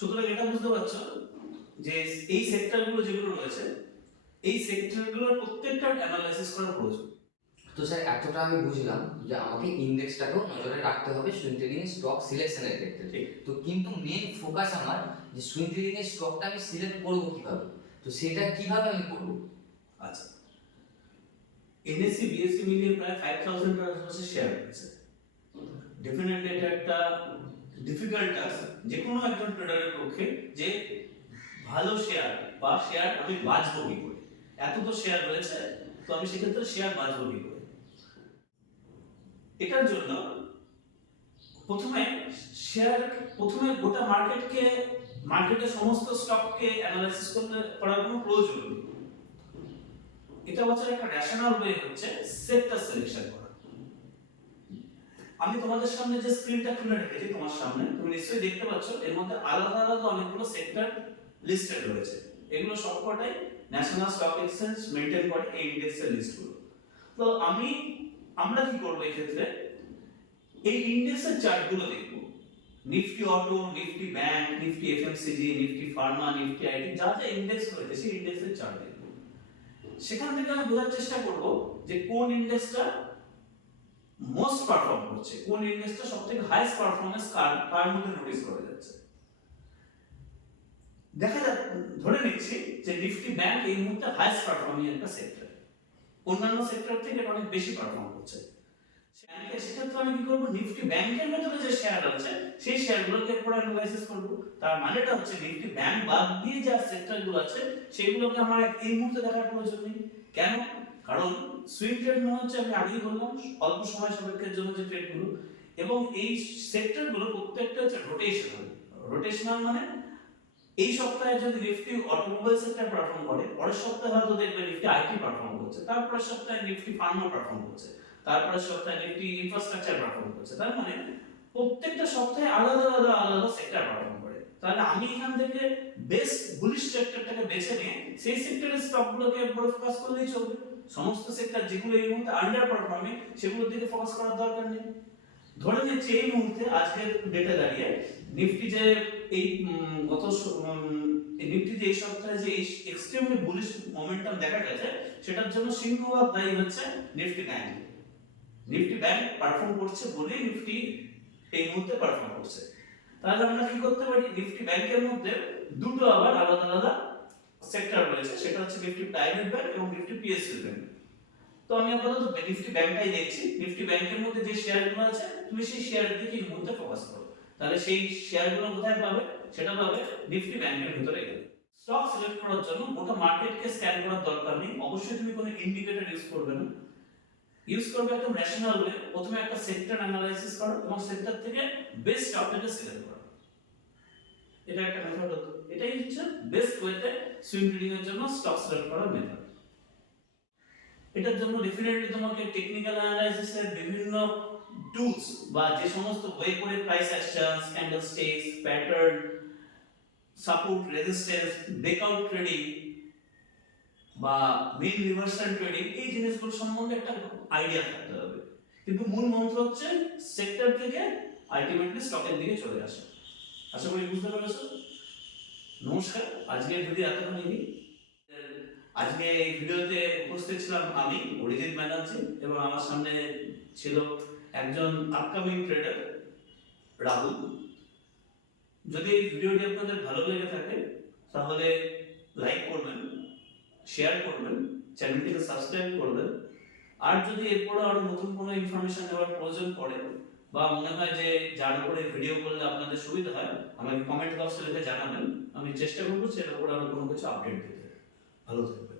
সুতরাং এটা বুঝতে পারছো যে এই সেক্টরগুলো যেগুলো রয়েছে এই সেক্টরগুলোর প্রত্যেকটার অ্যানালাইসিস করা প্রয়োজন। তো স্যার এতটা আমি বুঝলাম যে আমাকে ইন্ডেক্সটাকেও নজরে রাখতে হবে সুইং ট্রেডিং স্টক সিলেকশনের ক্ষেত্রে। তো কিন্তু মেন ফোকাস আমার যে সুইং ট্রেডিং এর স্টকটা আমি সিলেক্ট করব কিভাবে, তো সেটা কিভাবে আমি করব? আচ্ছা, এনএসসি বিএসসি মিলিয়ে প্রায় 5000 টাকার কাছে শেয়ার রয়েছে। ডেফিনেটলি এটা একটা ডিফিকাল্ট টাস্ক যে কোনো একজন ট্রেডারের পক্ষে যে ভালো শেয়ার বা শেয়ার আমি বাছবো কি করে। এত তো শেয়ার রয়েছে, তো আমি সেক্ষেত্রে শেয়ার বাছবো কি করে। এটার জন্য প্রথমে গোটা মার্কেটের সমস্ত স্টককে অ্যানালাইসিস করার কোনো প্রয়োজন নেই। এটা হচ্ছে একটা রেশনাল ওয়ে হচ্ছে সেক্টর সিলেকশন করা। আমি তোমাদের সামনে যে স্ক্রিনটা খুলে রেখেছি তোমার সামনে, তুমি নিশ্চয়ই দেখতে পাচ্ছ এর মধ্যে আলাদা আলাদা অনেকগুলো সেক্টর লিস্টেড রয়েছে। এগুলো সবকটাই ন্যাশনাল স্টক এক্সচেঞ্জ মেইনটেইন করে এই ইন্ডেক্সের লিস্টগুলো। তো আমরা কি করব এই ক্ষেত্রে, এই ইন্ডেক্সের চার্টগুলো দেখব। Nifty auto, Nifty bank, Nifty FMCG, Nifty Pharma, Nifty IT, যা যা ইন্ডেক্স রয়েছে সেই ইন্ডেক্সের চার্ট দেখব। সেখান থেকে আমি বোঝার চেষ্টা করব যে কোন ইন্ডেক্সটা মোস্ট পারফর্ম করছে, কোন ইন্ডেক্সটা সবথেকে হাইয়েস্ট পারফরম্যান্স কার মধ্যে নোটিস করা যাচ্ছে। ধরে নিচ্ছি যে নিফটি ব্যাংক এই মুহূর্তে হাইয়েস্ট পারফর্মিং একটা সেক্টর, অন্যান্য সেক্টর থেকে এটা অনেক বেশি পারফর্ম করছে। সেক্ষেত্রে আমি কি করবো, নিফটি ব্যাংকের ভেতরে যে শেয়ার আছে সেই শেয়ারগুলোকে পুরো অ্যানালাইসিস করব। তার মানেটা হচ্ছে নিফটি ব্যাংক বাদ দিয়ে যা সেক্টরগুলো আছে সেগুলোকে আমার এই মুহূর্তে দেখার প্রয়োজন নেই। কেন? কারণ সুইং ট্রেড মানে হচ্ছে, আমি আগেই বললাম, অল্প সময় সাপেক্ষের জন্য যে ট্রেডগুলো, এবং এই সেক্টরগুলো প্রত্যেকটা হচ্ছে রোটেশনাল মানে এই সপ্তাহে যদি নিফটি অটোমোবাইল সেক্টর পারফর্ম করে, পরের সপ্তাহে হয়তো দেখবে নিফটি আইটি পারফর্ম করছে, তারপরের সপ্তাহে নিফটি ফার্মা পারফর্ম করছে, তারপরের সপ্তাহে নিফটি ইনফ্রাস্ট্রাকচার পারফর্ম করছে। তার মানে প্রত্যেকটা সপ্তাহে আলাদা আলাদা আলাদা সেক্টর পারফর্ম করে। তাহলে আমি এখান থেকে বেস্ট বুলিশ সেক্টরটাকে বেছে নিয়ে সেই সেক্টরের স্টকগুলোকে উপরে ফোকাস করলেই চলবে। সমস্ত সেক্টর যেগুলো এই মুহূর্তে আন্ডার পারফর্মিং সেগুলোর দিকে ফোকাস করার দরকার নেই। ধরে নিচ্ছি এই মুহূর্তে আজকের ডেটে দাঁড়িয়ে নিফটি যে এই নিফটি যে এই সপ্তাহে যে এক্সট্রিমলি বুলিশ মোমেন্টাম দেখা গেছে, সেটার জন্য সিংহভাগ দায়ী হচ্ছে Nifty bank. Nifty bank perform করছে বলে নিফটি এই মুহূর্তে পারফর্ম করছে। তাহলে আমরা কি করতে পারি, নিফটি ব্যাংকের মধ্যে দুটো আবার আলাদা আলাদা সেক্টর রয়েছে, সেটা হচ্ছে নিফটি প্রাইভেট ব্যাংক এবং নিফটি পিএসইউ ব্যাংক। তো আমি আপাতত নিফটি ব্যাংকটাই দেখছি। নিফটি ব্যাংকের মধ্যে যে শেয়ারগুলো আছে তুমি সেই শেয়ারের দিকে এই মুহূর্তে ফোকাস করো। তাহলে সেই শেয়ারগুলো কোথায় পাবে, সেটা পাবে নিফটি ব্যাংকের ভিতরে গেলে। স্টক সিলেক্ট করার জন্য গোটা মার্কেটকে স্ক্যান করার দরকার নেই। অবশ্যই তুমি কোনো ইন্ডিকেটর ইউজ করবে না, ইউজ করবে একদম রেশনাল ওয়ে। প্রথমে একটা সেক্টর অ্যানালাইসিস করো এবং সেক্টর থেকে বেস্ট স্টকটাকে সিলেক্ট করো। এটা একটা মেথড। এটাই হচ্ছে বেস্ট ওয়েতে সুইং ট্রেডিং এর জন্য স্টক সিলেক্ট করার মেথড। এটার জন্য ডেফিনেটলি তোমাকে টেকনিক্যাল অ্যানালাইসিসের বিভিন্ন টুলস বা যে সমস্ত বই পড়ে price actions, candlesticks, pattern, support, resistance, breakout trading বা মিন রিভার্সাল ট্রেডিং, এই জিনিসগুলো সম্বন্ধে একটা আইডিয়া থাকতে হবে। কিন্তু মূল মন্ত্র হচ্ছে সেক্টর থেকে আলটিমেটলি স্টকের দিকে চলে আসা। আশা করি বুঝতে পেরেছো। নমস্কার, আজকের ভিডিও এতখানি। আজকে এই ভিডিওতে উপস্থিত ছিলাম আমি অরিজিৎ ব্যানার্জি এবং আমার সামনে ছিল একজন আপকামিং ট্রেডার রাহুল। যদি এই ভিডিওটি আপনাদের ভালো লেগে থাকে তাহলে লাইক করবেন, শেয়ার করবেন, চ্যানেলটিকে সাবস্ক্রাইব করবেন। আর যদি এরপরে আরো নতুন কোনো ইনফরমেশন দেওয়ার প্রয়োজন পড়ে বা মনে হয় যে যার উপরে ভিডিও করলে আপনাদের সুবিধা হয়, আমাকে কমেন্ট বক্সে লিখে জানাবেন। আমি চেষ্টা করবো সেটার উপর আরো কোনো কিছু আপডেট দিতে। ভালো থাকবেন।